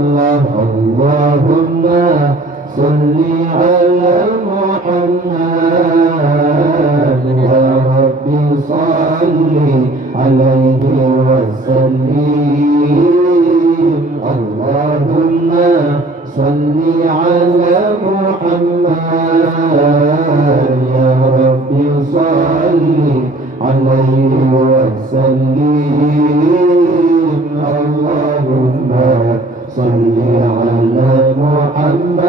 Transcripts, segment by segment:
اللهم صل على محمد يا رب صل عليه وسلم. اللهم صل على محمد يا رب صل عليه وسلم. اللهم صل على محمد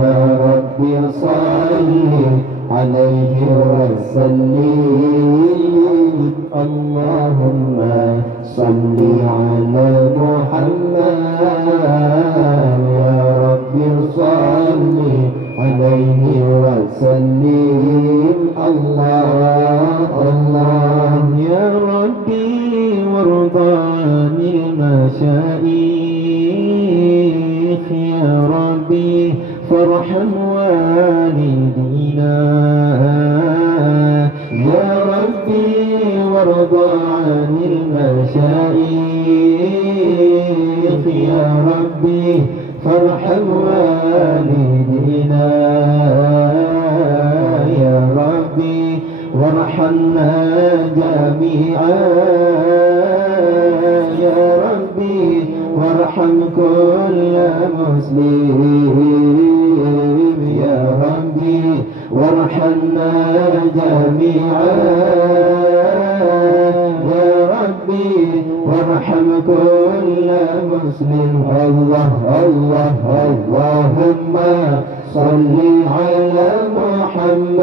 يا رب صل عليه وسلم. اللهم صل على محمد يا رب صل عليه وسلم. الله الله يا ربي وارض عن المشايخ يا ربي فارحم والدينا يا ربي وارض عن المشايخ يا ربي فارحم والدينا يا ربي وارحمنا جميعا يا ربي وارحم كل مسلم يا ربي وارحمنا جميعا يا ربي وارحم كل مسلم. الله الله اللهم صل على محمد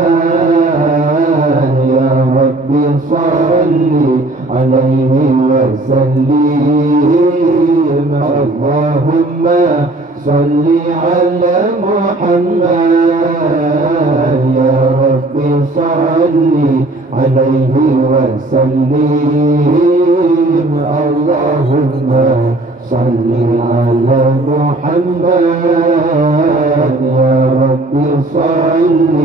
يا رب صل عليه وسلم. اللهم صل على محمد يا رب صل عليه وسلم. اللهم صل على محمد يا رب صل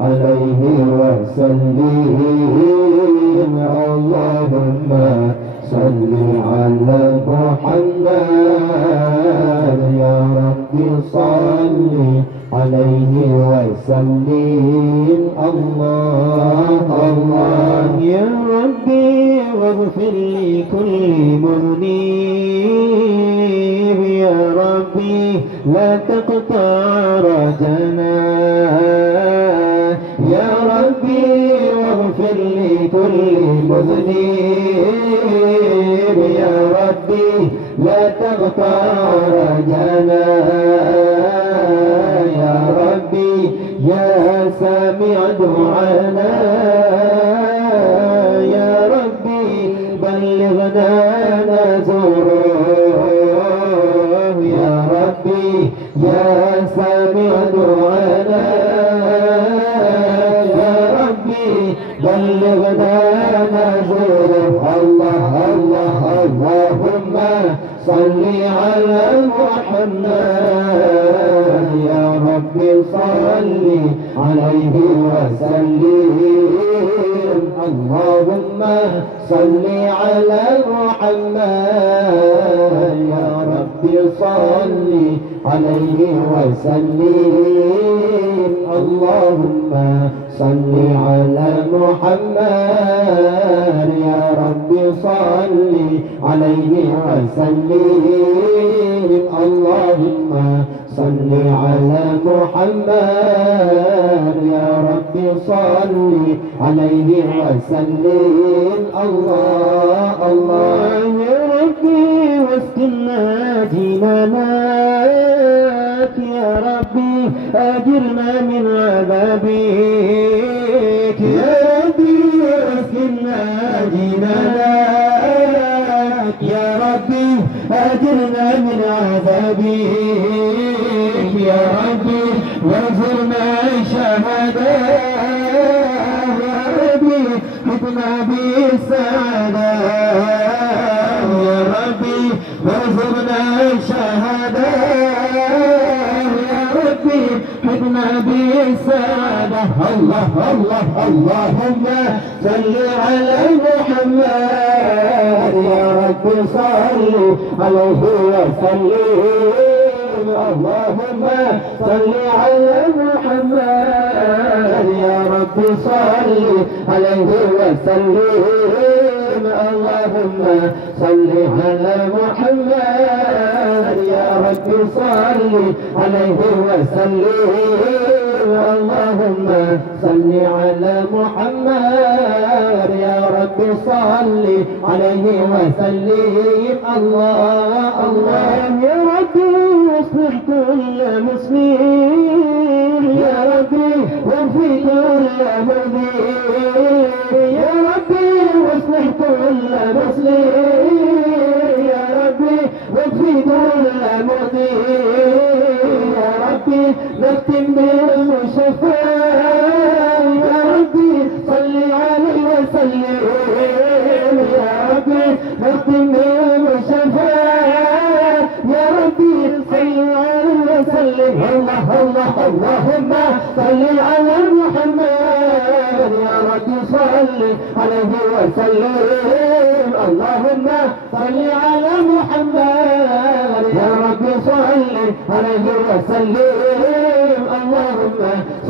عليه وسلم. اللهم صل على محمد يا رب صل عليه وسلم. الله الله يا ربي واغفر لكل مذنب يا ربي لا تقطع رجنا يا ربي واغفر لكل مذنب يا ربي لا تقطع رجنا يا ربي يا سامع دعانا يا ربي بلغنا نزوره يا ربي يا سامع دعانا يا ربي بلغنا نزوره. الله الله اللهم صل على محمد يا رب صل عليه وسلم. اللهم صل على محمد يا رب صل عليه وسلم. اللهم صل على محمد يا رب صل عليه وسلم. اللهم صل على محمد يا رب صل عليه وسلم. الله الله يا ربي واسقنا جنانك يا ربي أجرنا من عذابك يا ربي واسقنا جنانك يا ربي أجرنا من عذابك يا ربي وارزقنا الشهادة يا ربي حكمنا بالسعادة يا ربي وارزقنا الشهادة يا ربي حكمنا النبي سادة. الله الله اللهم صل على محمد يا رب صل عليه وسلم. اللهم صل على محمد يا رب صل عليه وسلم. اللهم صل على محمد يا رب صل عليه وسلم. اللهم صل على محمد يا رب صل عليه وسلم. الله الله يا ربي اصلح كل مسلم يا ربي وفي كل مذنب يا ربي واصلح كل مسلم يا ربي وفي كل مذنب يا ربي نختم بالمصطفى يا ربي صل عليه وسلم يا ربي نختم بالمصطفى يا ربي صل عليه وسلم. الله الله اللهم صل على محمد يا ربي صل عليه وسلم. اللهم صل على محمد يا ربي صل عليه وسلم. اللهم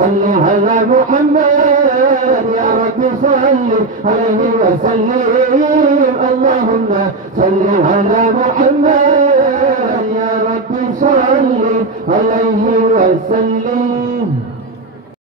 صل على محمد يا ربي صل عليه وسلم. اللهم صل على محمد